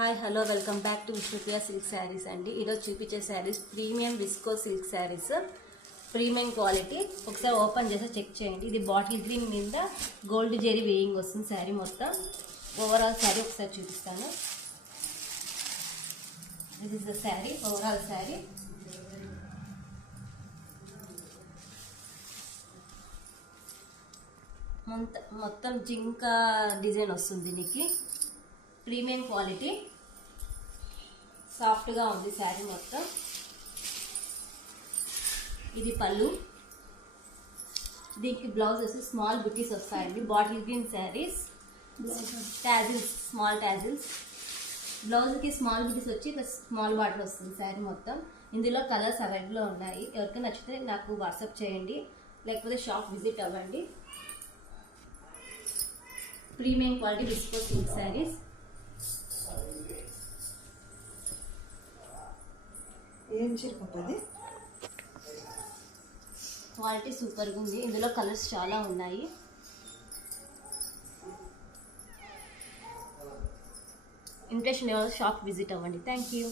Hi hello welcome back to Vishnupriya సిల్క్ శారీస్ అండి. ఈరోజు చూపించే saris premium visco silk saris, premium quality. ఒకసారి ఓపెన్ చేసి చెక్ చేయండి. ఇది బాటిల్ గ్రీన్ మీద గోల్డ్ జెరీ వేయింగ్ వస్తుంది శారీ మొత్తం. ఓవరాల్ శారీ ఒకసారి చూపిస్తాను. దిస్ ఇస్ ద శారీ, ఓవరాల్ శారీ. మొత్తం జింకా డిజైన్ వస్తుంది దీనికి. ప్రీమియం క్వాలిటీ, సాఫ్ట్గా ఉంది శారీ మొత్తం. ఇది పళ్ళు. దీనికి బ్లౌజ్ వచ్చి స్మాల్ బుటీస్ వస్తాయండి. Bottle green saris, tassels, small tassels. బ్లౌజ్కి స్మాల్ బుటీస్ వచ్చి స్మాల్ బాటిల్ వస్తుంది శారీ మొత్తం. ఇందులో కలర్స్ అవైలబుల్లో ఉన్నాయి. ఎవరికైనా నచ్చితే నాకు వాట్సాప్ చేయండి, లేకపోతే షాప్ విజిట్ అవ్వండి. Premium quality visco silk saris. ఏం చిరుకుంటుంది, క్వాలిటీ సూపర్గా ఉంది. ఇందులో కలర్స్ చాలా ఉన్నాయి. ఇంట్రెస్ట్ ఎవరు షాప్ విజిట్ అవ్వండి. Thank you.